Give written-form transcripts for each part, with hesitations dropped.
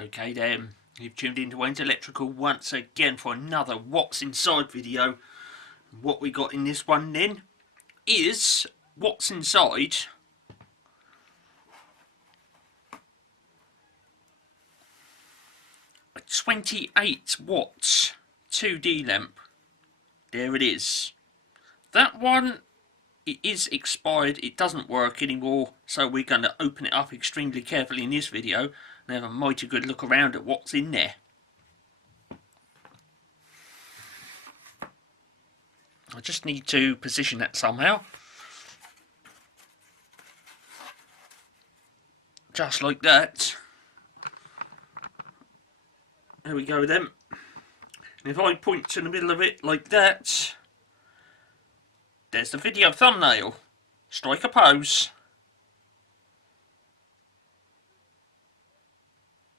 Okay then, you've tuned into Wayne's Electrical once again for another What's Inside video. What we got in this one then is what's inside a 28 watts 2D lamp. There it is. That one, it is expired, it doesn't work anymore, so we're going to open it up extremely carefully in this video and have a mighty good look around at what's in there. I just need to position that somehow. Just like that. There we go then. And if I point to the middle of it like that, there's the video thumbnail. Strike a pose.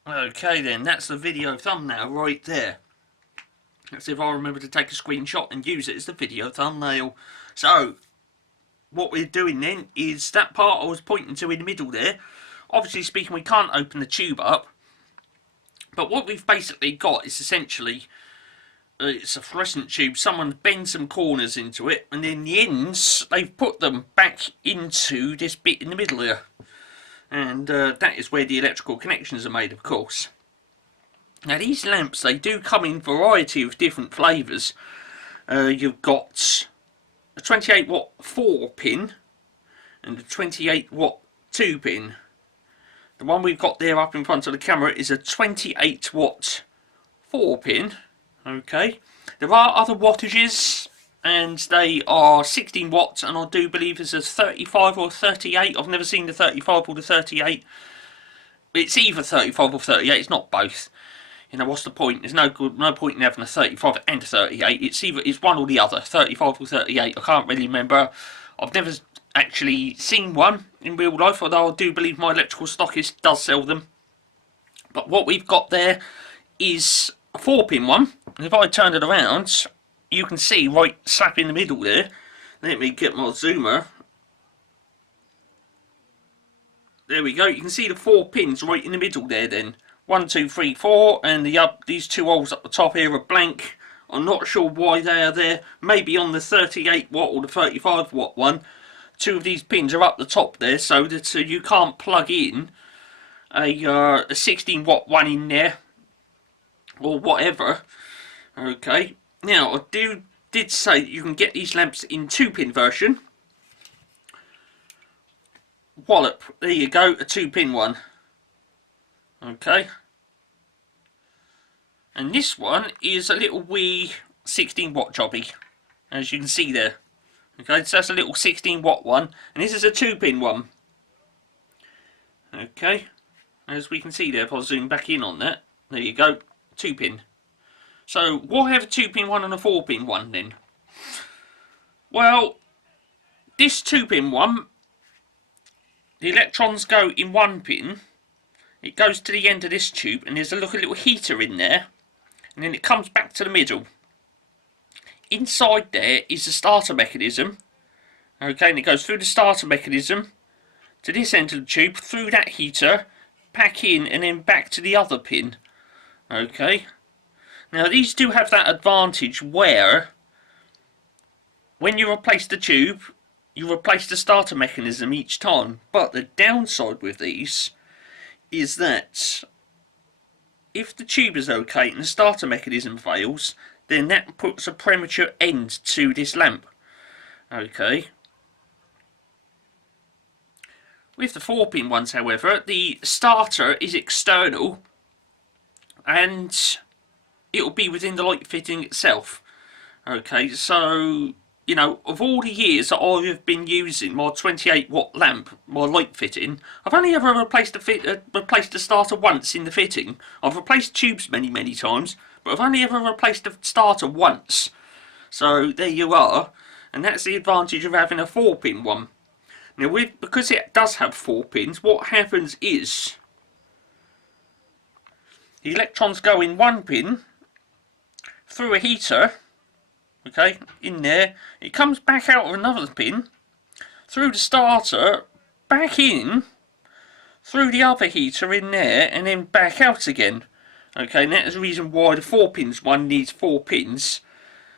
Okay then, that's the video thumbnail right there. Let's see if I remember to take a screenshot and use it as the video thumbnail. So, what we're doing then is that part I was pointing to in the middle there. Obviously speaking, we can't open the tube up. But what we've basically got is essentially, it's a fluorescent tube. Someone bent some corners into it, and then the ends, they've put them back into this bit in the middle here. And that is where the electrical connections are made, of course. Now these lamps, they do come in a variety of different flavours. You've got a 28 watt 4 pin and a 28 watt 2 pin. The one we've got there up in front of the camera is a 28 watt 4 pin. Okay, there are other wattages and they are 16 watts, and I do believe there's a 35 or 38. I've never seen the 35 or the 38. It's either 35 or 38, it's not both. You know, what's the point? There's no point in having a 35 and a 38. It's one or the other, 35 or 38. I can't really remember. I've never actually seen one in real life, although I do believe my electrical stockist does sell them. But what we've got there is a 4-pin one. And if I turn it around, you can see right slap in the middle there. Let me get my zoomer. There we go. You can see the 4 pins right in the middle there then. 1, 2, 3, 4, and these 2 holes up the top here are blank. I'm not sure why they are there. Maybe on the 38 watt or the 35 watt one, 2 of these pins are up the top there, so that you can't plug in a 16 watt one in there or whatever. Okay. Now I did say that you can get these lamps in 2-pin version. Wallop. There you go, a 2-pin one. Okay, and this one is a little wee 16 watt jobby, as you can see there. Okay, so that's a little 16 watt one, and this is a 2-pin one. Okay, as we can see there, if I zoom back in on that, there you go, 2-pin. So why have a 2-pin one and a 4-pin one then? Well, this 2-pin one, the electrons go in 1 pin. It goes to the end of this tube, and there's a little heater in there, and then it comes back to the middle. Inside there is the starter mechanism. Okay, and it goes through the starter mechanism to this end of the tube, through that heater, back in, and then back to the other pin. Okay, now these do have that advantage where when you replace the tube, you replace the starter mechanism each time. But the downside with these is that if the tube is okay and the starter mechanism fails, then that puts a premature end to this lamp. Okay. With the 4-pin ones, however, the starter is external and it'll be within the light fitting itself. Okay, so you know, of all the years that I have been using my 28 watt lamp, my light fitting, I've only ever replaced the starter once in the fitting. I've replaced tubes many times, but I've only ever replaced the starter once. So there you are, and that's the advantage of having a 4-pin one. Now because it does have 4 pins, what happens is the electrons go in 1 pin through a heater. Okay, in there, it comes back out of another pin, through the starter, back in, through the other heater in there and then back out again. Okay, and that is the reason why the 4-pins one needs 4 pins,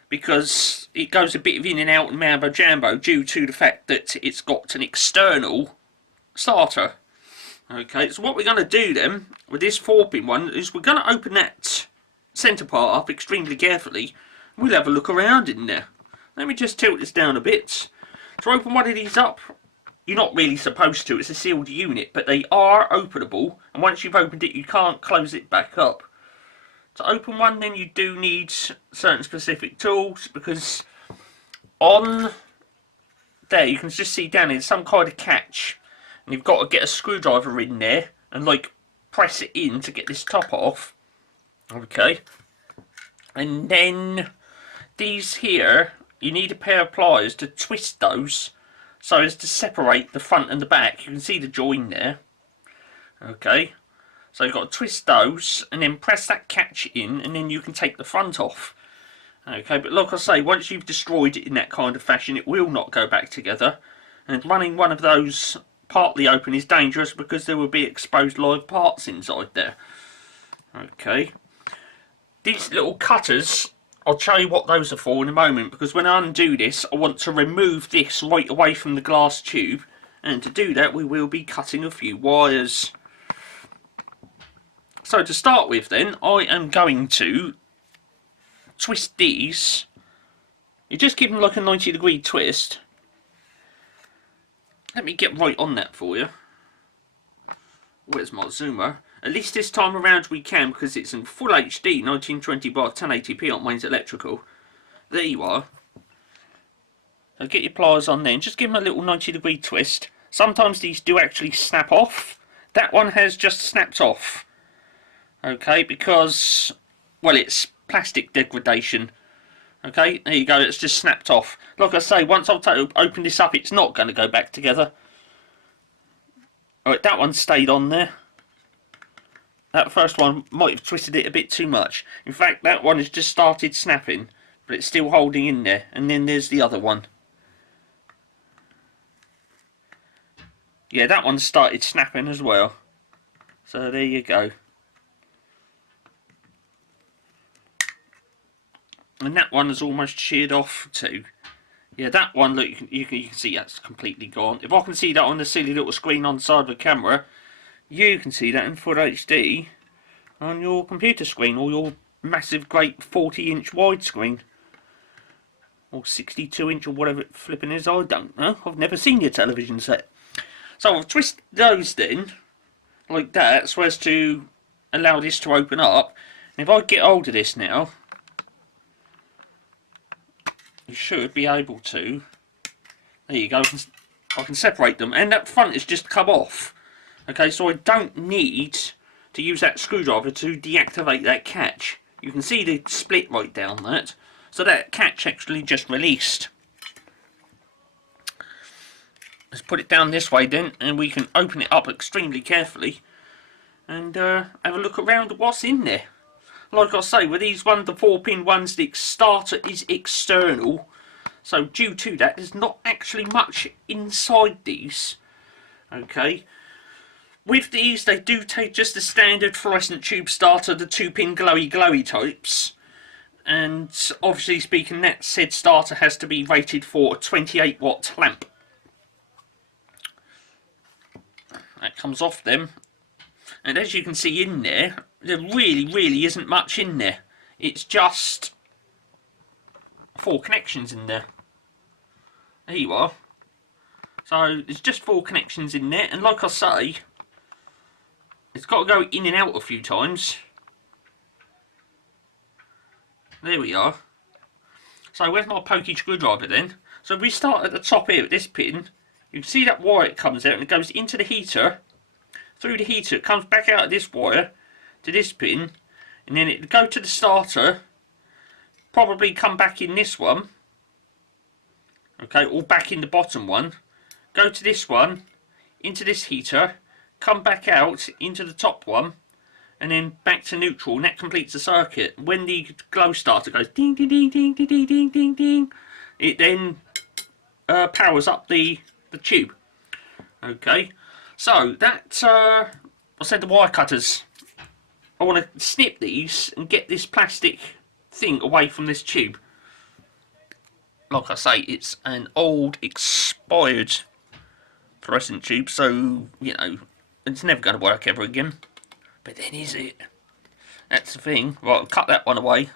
because it goes a bit in and out and mambo jambo due to the fact that it's got an external starter. Okay, so what we're going to do then with this 4-pin one is we're going to open that centre part up extremely carefully. We'll have a look around in there. Let me just tilt this down a bit. To open one of these up, you're not really supposed to, it's a sealed unit, but they are openable, and once you've opened it you can't close it back up. To open one then you do need certain specific tools, because on there you can just see down there's some kind of catch, and you've got to get a screwdriver in there and like press it in to get this top off. Okay, and then these here, you need a pair of pliers to twist those so as to separate the front and the back. You can see the join there. Okay, so you've got to twist those and then press that catch in, and then you can take the front off. Okay, but like I say, once you've destroyed it in that kind of fashion, it will not go back together. And running one of those partly open is dangerous because there will be exposed live parts inside there. Okay, these little cutters, I'll show you what those are for in a moment, because when I undo this I want to remove this right away from the glass tube, and to do that we will be cutting a few wires. So to start with then, I am going to twist these. You just give them like a 90-degree twist. Let me get right on that for you. Where's my zoomer? At least this time around we can, because it's in full HD 1920 by 1080p on mine's electrical. There you are. So get your pliers on there and just give them a little 90-degree twist. Sometimes these do actually snap off. That one has just snapped off. Okay, because, well, it's plastic degradation. Okay, there you go, it's just snapped off. Like I say, once I've opened this up, it's not going to go back together. Alright, that one stayed on there. That first one might have twisted it a bit too much. In fact, that one has just started snapping, but it's still holding in there. And then there's the other one. Yeah, that one started snapping as well. So there you go. And that one has almost sheared off too. Yeah, that one, look, you can see that's completely gone. If I can see that on the silly little screen on the side of the camera, you can see that in full HD on your computer screen, or your massive great 40-inch widescreen, or 62-inch, or whatever it flipping is. I don't know, I've never seen your television set. So I'll twist those then like that so as to allow this to open up. And if I get hold of this now, you should be able to. There you go, I can separate them, and that front has just come off. Okay, so I don't need to use that screwdriver to deactivate that catch. You can see the split right down that. So that catch actually just released. Let's put it down this way then, and we can open it up extremely carefully and have a look around at what's in there. Like I say, with these the 4-pin ones, the starter is external. So due to that, there's not actually much inside these. Okay. With these, they do take just the standard fluorescent tube starter, the 2-pin glowy types. And obviously speaking, that said starter has to be rated for a 28-watt lamp. That comes off them. And as you can see in there, there really isn't much in there. It's just 4 connections in there. There you are. So there's just 4 connections in there, and like I say, it's got to go in and out a few times. There we are. So where's my pokey screwdriver then? So if we start at the top here with this pin, you can see that wire it comes out and it goes into the heater. Through the heater, it comes back out of this wire to this pin, and then it'll go to the starter, probably come back in this one, okay, or back in the bottom one, go to this one, into this heater, come back out into the top one, and then back to neutral, and that completes the circuit. When the glow starter goes ding ding ding ding ding ding ding ding ding, it then powers up the tube. Okay, So that, I said the wire cutters. I want to snip these and get this plastic thing away from this tube. Like I say, it's an old, expired fluorescent tube, so, you know, it's never going to work ever again. But then is it? That's the thing. Right, I'll cut that one away.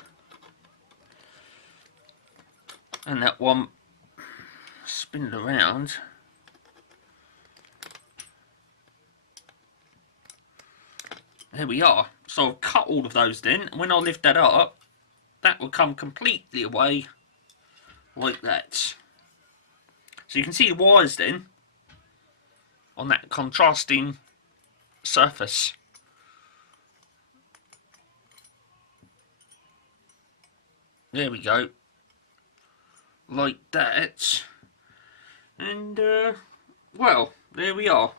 And that one, spin it around. There we are. So I've cut all of those then, and when I lift that up, that will come completely away like that. So you can see the wires then on that contrasting surface. There we go. Like that. And, well, there we are.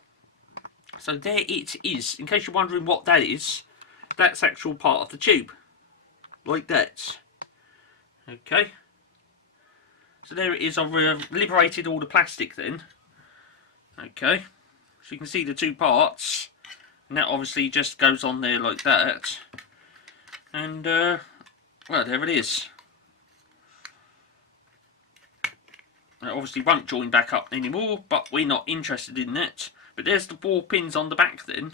So there it is. In case you're wondering what that is, that's actual part of the tube. Like that. Okay. So there it is. I've liberated all the plastic then. Okay. So you can see the two parts. And that obviously just goes on there like that. And, well, there it is. It obviously won't join back up anymore, but we're not interested in that. But there's the 4 pins on the back then.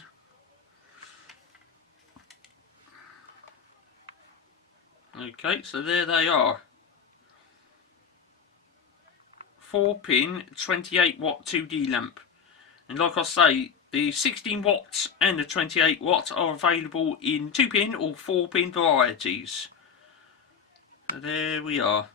Okay, so there they are. 4 pin, 28 watt 2D lamp. And like I say, the 16 watts and the 28 watts are available in 2 pin or 4 pin varieties. So there we are.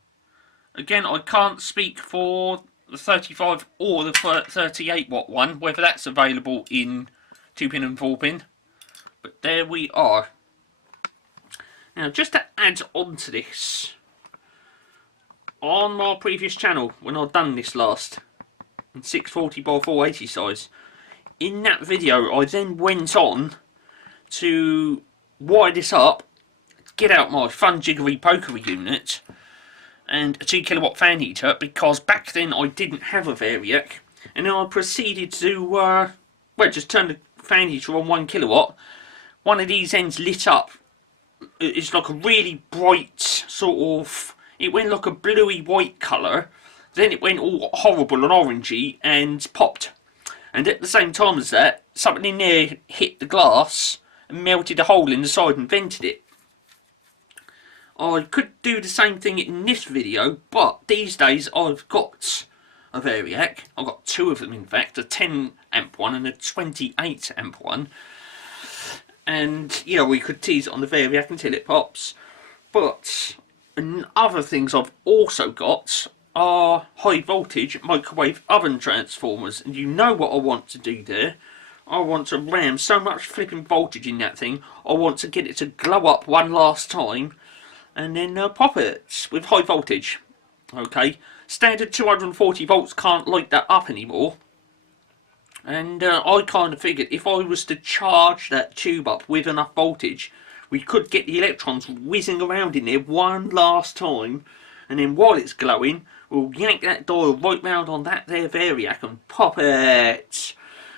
Again, I can't speak for the 35 or the 38 watt one, whether that's available in 2 pin and 4 pin. But there we are. Now, just to add on to this, on my previous channel, when I've done this last, in 640 by 480 size, in that video I then went on to wire this up, get out my fun jiggery pokery unit, and a 2 kilowatt fan heater, because back then I didn't have a Variac, and then I proceeded to, well, just turn the fan heater on 1 kilowatt. One of these ends lit up. It's like a really bright sort of, it went like a bluey white colour, then it went all horrible and orangey and popped. And at the same time as that, something in there hit the glass and melted a hole in the side and vented it. I could do the same thing in this video, but these days I've got a Variac. I've got 2 of them in fact, a 10 amp one and a 28 amp one. And yeah, we could tease it on the Variac until it pops. But other things I've also got are high voltage microwave oven transformers. And you know what I want to do there. I want to ram so much flipping voltage in that thing. I want to get it to glow up one last time. And then pop it with high voltage. Okay, standard 240 volts can't light that up anymore. And I kind of figured if I was to charge that tube up with enough voltage, we could get the electrons whizzing around in there one last time. And then while it's glowing, we'll yank that dial right round on that there Variac and pop it.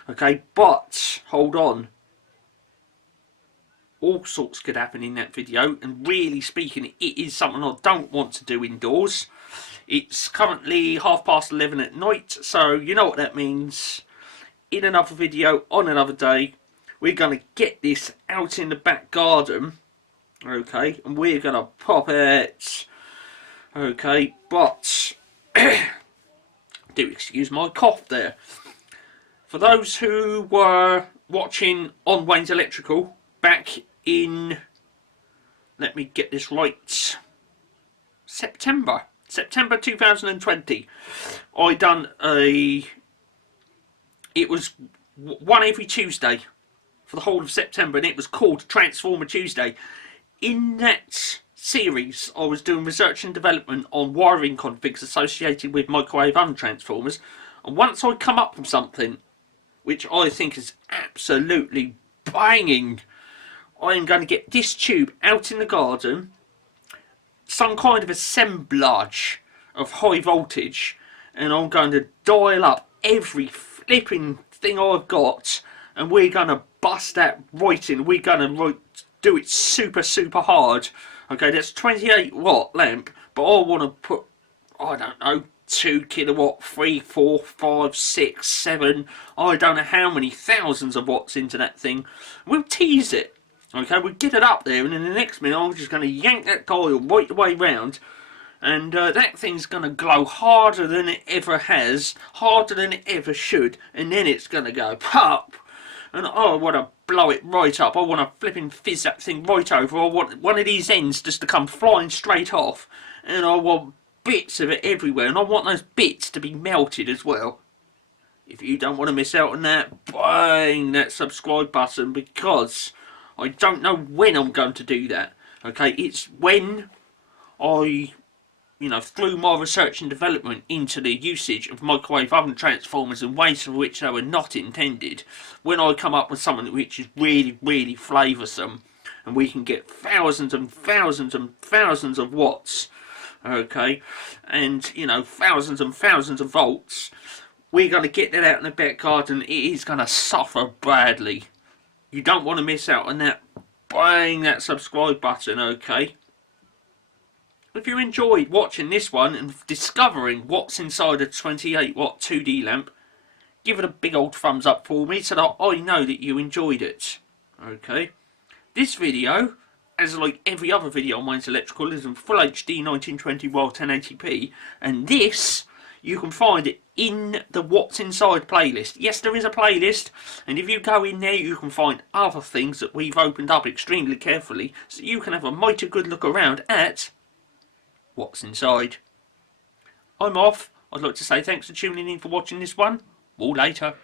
Okay, but hold on. All sorts could happen in that video, and really speaking, it is something I don't want to do indoors. It's currently 11:30 at night, so you know what that means. In another video, on another day, we're going to get this out in the back garden, okay, and we're going to pop it, okay, but, do excuse my cough there. For those who were watching on Wayne's Electrical, back in, let me get this right, September 2020, I done it was one every Tuesday for the whole of September, and it was called Transformer Tuesday. In that series I was doing research and development on wiring configs associated with microwave oven transformers, and once I come up with something which I think is absolutely banging, I am going to get this tube out in the garden, some kind of assemblage of high voltage, and I'm going to dial up every flipping thing I've got, and we're going to bust that right in. We're going to do it super, super hard. Okay, that's 28 watt lamp, but I want to put, I don't know, 2 kilowatt, 3, 4, 5, 6, 7, I don't know how many thousands of watts into that thing. We'll tease it. Okay, we'll get it up there, and in the next minute I'm just going to yank that dial right the way round, and that thing's going to glow harder than it ever has, harder than it ever should, and then it's going to go pop, and I want to blow it right up. I want to flipping fizz that thing right over. I want one of these ends just to come flying straight off, and I want bits of it everywhere, and I want those bits to be melted as well. If you don't want to miss out on that, bang that subscribe button, because I don't know when I'm going to do that. Okay, it's when I, through my research and development into the usage of microwave oven transformers and ways for which they were not intended, when I come up with something which is really, really flavoursome, and we can get thousands and thousands and thousands of watts, okay, and thousands and thousands of volts, we're going to get that out in the back garden. It is going to suffer badly. You don't want to miss out on that. Bang that subscribe button, okay? If you enjoyed watching this one and discovering what's inside a 28 watt 2D lamp, give it a big old thumbs up for me so that I know that you enjoyed it. Okay? This video, as like every other video on Mine's Electrical, is in full HD 1920 while 1080p, and this you can find it in the What's Inside playlist. Yes, there is a playlist, and if you go in there you can find other things that we've opened up extremely carefully, so you can have a mighty good look around at what's inside. I'm off. I'd like to say thanks for tuning in for watching this one. All later.